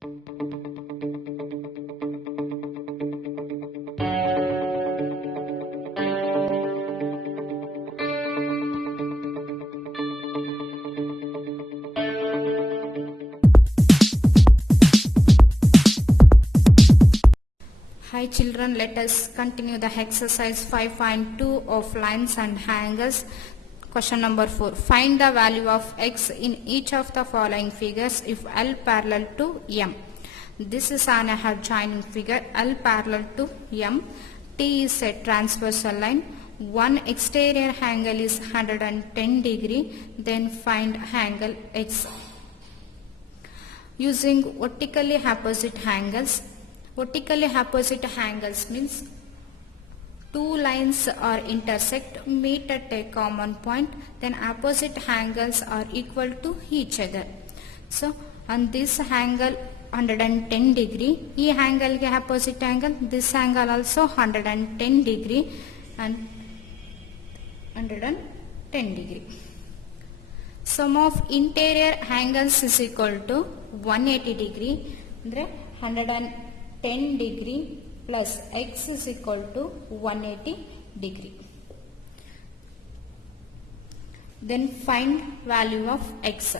Hi children, let us continue the exercise 5.2 of lines and angles. Question number 4. Find the value of x in each of the following figures if L parallel to M. This is an adjoining figure. L parallel to M. T is a transversal line. One exterior angle is 110 degree. Then find angle x. Using vertically opposite angles. Vertically opposite angles means two lines are intersect, meet at a common point, then opposite angles are equal to each other. So on this angle 110 degree, this angle ke opposite angle, this angle also 110 degree and 110 degree. Sum of interior angles is equal to 180 degree, 110 degree plus x is equal to 180 degree. Then find value of x.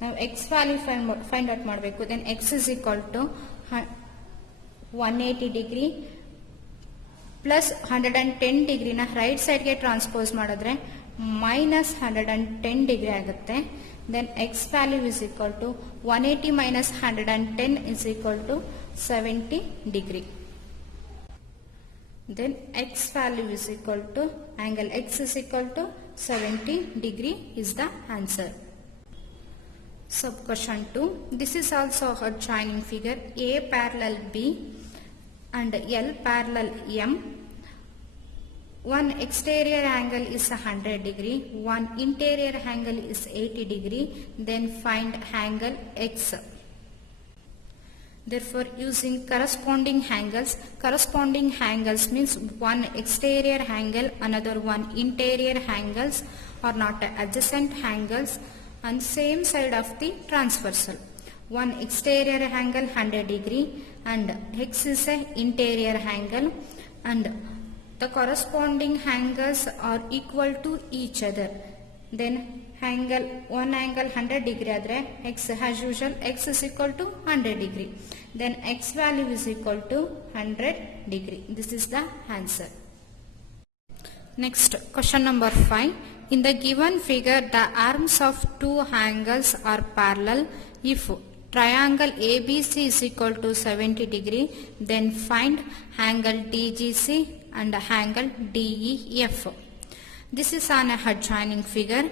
Now x value find out ಮಾಡಬೇಕು. Then x is equal to 180 degree plus 110 degree na right side ಗೆ transpose ಮಾಡಿದ್ರೆ minus 110 degree ಆಗುತ್ತೆ. Then x value is equal to 180 minus 110 is equal to 70 degree. Then x value is equal to angle x is equal to 70 degree is the answer. Sub question 2. This is also a joining figure. A parallel B and L parallel M. One exterior angle is 100 degree, one interior angle is 80 degree, then find angle x. Therefore, using corresponding angles means one exterior angle, another one interior angles are not adjacent angles on same side of the transversal. One exterior angle 100 degree and x is a interior angle and the corresponding angles are equal to each other. Then one angle 100 degree adre x as usual x is equal to 100 degree. Then x value is equal to 100 degree. This is the answer. Next question number 5. In the given figure the arms of two angles are parallel. If triangle ABC is equal to 70 degree, then find angle DGC and angle DEF. This is an adjoining figure.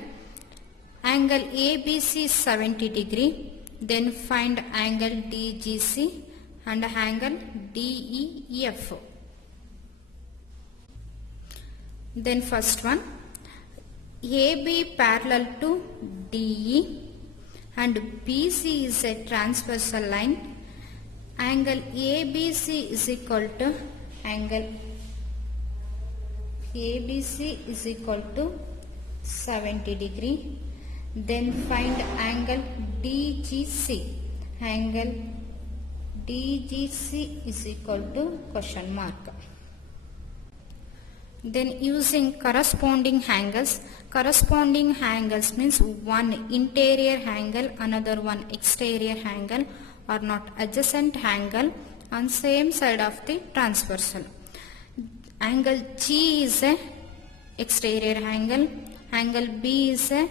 Angle ABC is 70 degree, then find angle DGC and angle DEF. Then first one, AB parallel to DE and BC is a transversal line. Angle ABC is equal to angle ABC is equal to 70 degree. Then find angle DGC. Angle DGC is equal to question mark. Then using corresponding angles means one interior angle, another one exterior angle are not adjacent angle on same side of the transversal. Angle G is a exterior angle, angle B is a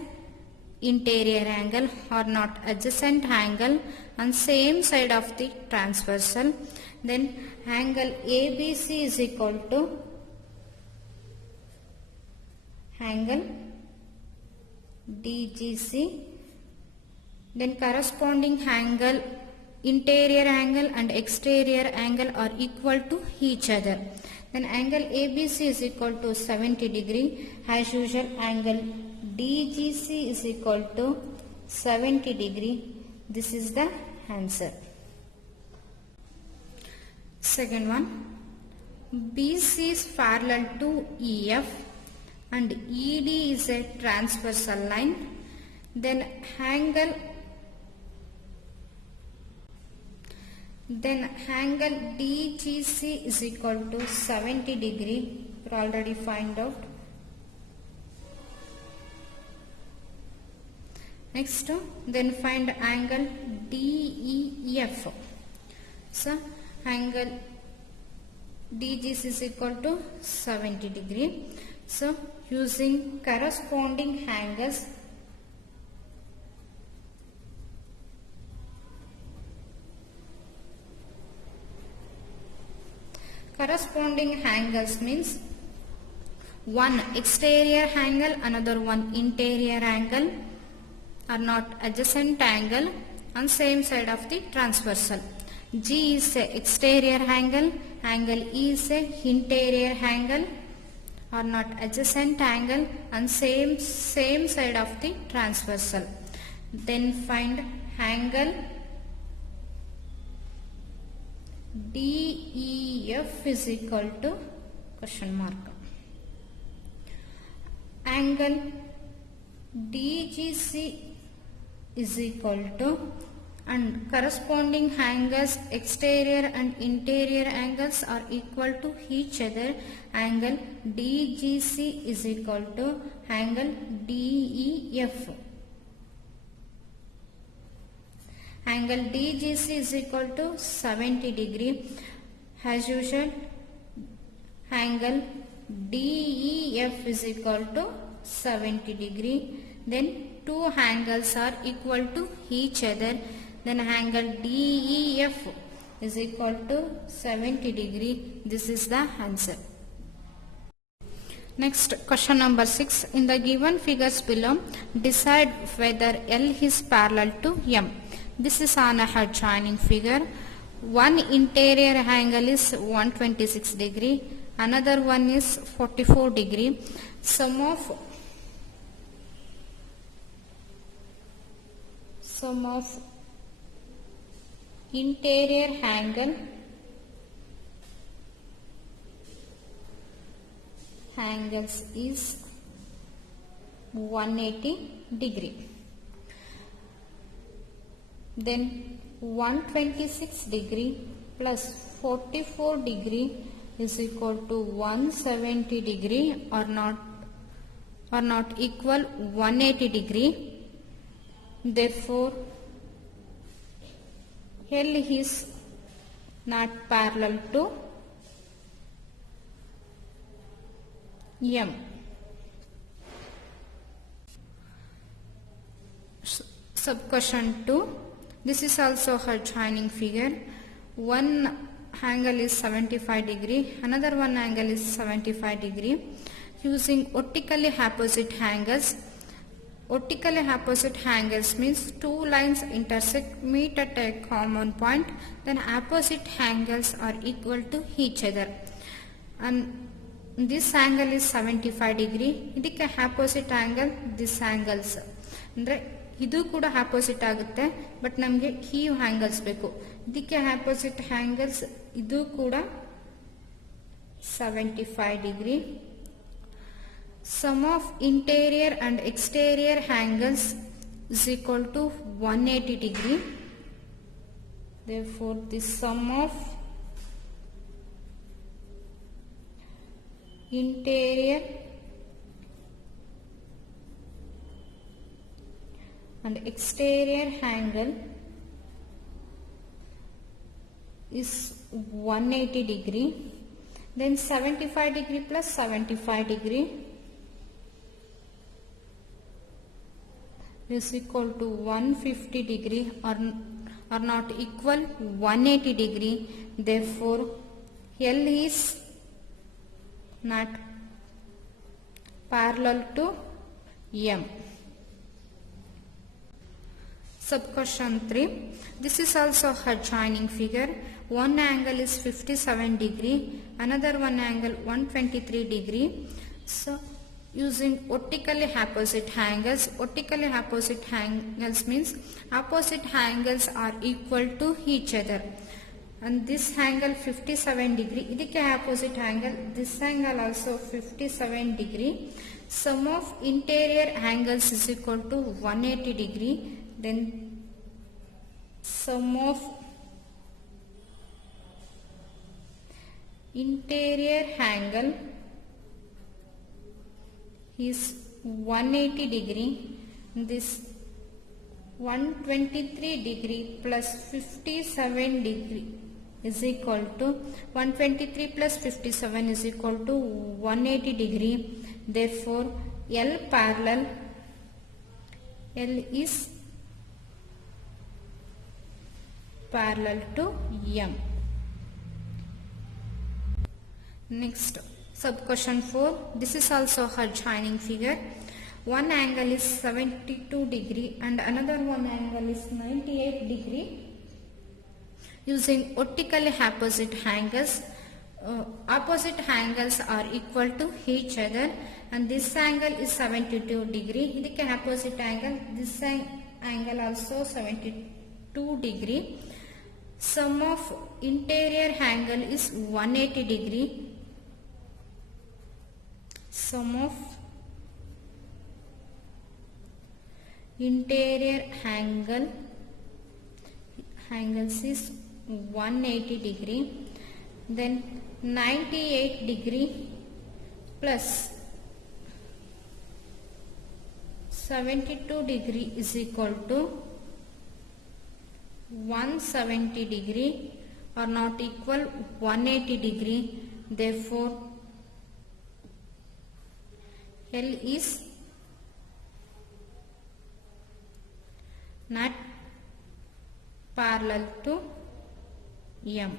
interior angle or not adjacent angle on same side of the transversal. Then angle ABC is equal to angle DGC. Then corresponding angle, interior angle and exterior angle are equal to each other. Then angle ABC is equal to 70 degree. As usual, angle DGC is equal to 70 degree. This is the answer. Second one, BC is parallel to EF and ED is a transversal line. Then angle Then angle DGC is equal to 70 degree. We already find out. Next, then find angle DEF. So angle DGC is equal to 70 degree. So using corresponding angles, means one exterior angle, another one interior angle are not adjacent angle on same side of the transversal. G is a exterior angle, angle E is a interior angle, are not adjacent angle on same side of the transversal. Then find angle DEF is equal to question mark. Angle DGC is equal to, and corresponding angles exterior and interior angles are equal to each other. Angle DGC is equal to angle DEF. Angle DGC is equal to 70 degree. As usual, angle DEF is equal to 70 degree. Then two angles are equal to each other. Then angle DEF is equal to 70 degree. This is the answer. Next, question number 6. In the given figures below, decide whether L is parallel to M. This is on a adjoining figure. One interior angle is 126 degree. Another one is 44 degree. Sum of interior angles is 180 degree. Then 126 degree plus 44 degree is equal to 170 degree or not equal 180 degree. Therefore, L is not parallel to M. Sub-question 2. This is also a adjoining figure. One angle is 75 degree, another one angle is 75 degree. Using vertically opposite angles. Vertically opposite angles means two lines intersect, meet at a common point, then opposite angles are equal to each other. And this angle is 75 degree. Idikke opposite angle this angles. Andre ಇದು ಕೂಡ opposite ಆಗುತ್ತೆ, but ನಮಗೆ ಈ angles ಬೇಕು. ಇದಕ್ಕೆ opposite angles ಇದು ಕೂಡ 75 degree. Sum of interior and exterior angles is equal to 180 degree. Therefore, the sum of interior and exterior angle is 180 degree. Then 75 degree plus 75 degree is equal to 150 degree or not equal 180 degree. Therefore, L is not parallel to M. Sub-question 3. This is also a adjoining figure. One angle is 57 degree, another one angle 123 degree. So, using vertically opposite angles. Vertically opposite angles means opposite angles are equal to each other. And this angle 57 degree. Idikke opposite angle. This angle also 57 degree. Sum of interior angles is equal to 180 degree. Then sum of interior angle is 180 degree. This 123 degree plus 57 degree is equal to 123 plus 57 is equal to 180 degree. Therefore, L is parallel to M. Next, sub question 4. This is also a joining figure. One angle is 72 degree and another one angle is 98 degree. Using vertically opposite angles, opposite angles are equal to each other, and this angle is 72 degree. Idike opposite angle, this angle also 72 degree. Sum of interior angle is 180 degree. Sum of interior angles is 180 degree. Then 98 degree plus 72 degree is equal to 170 degree or not equal 180 degree. Therefore, L is not parallel to M.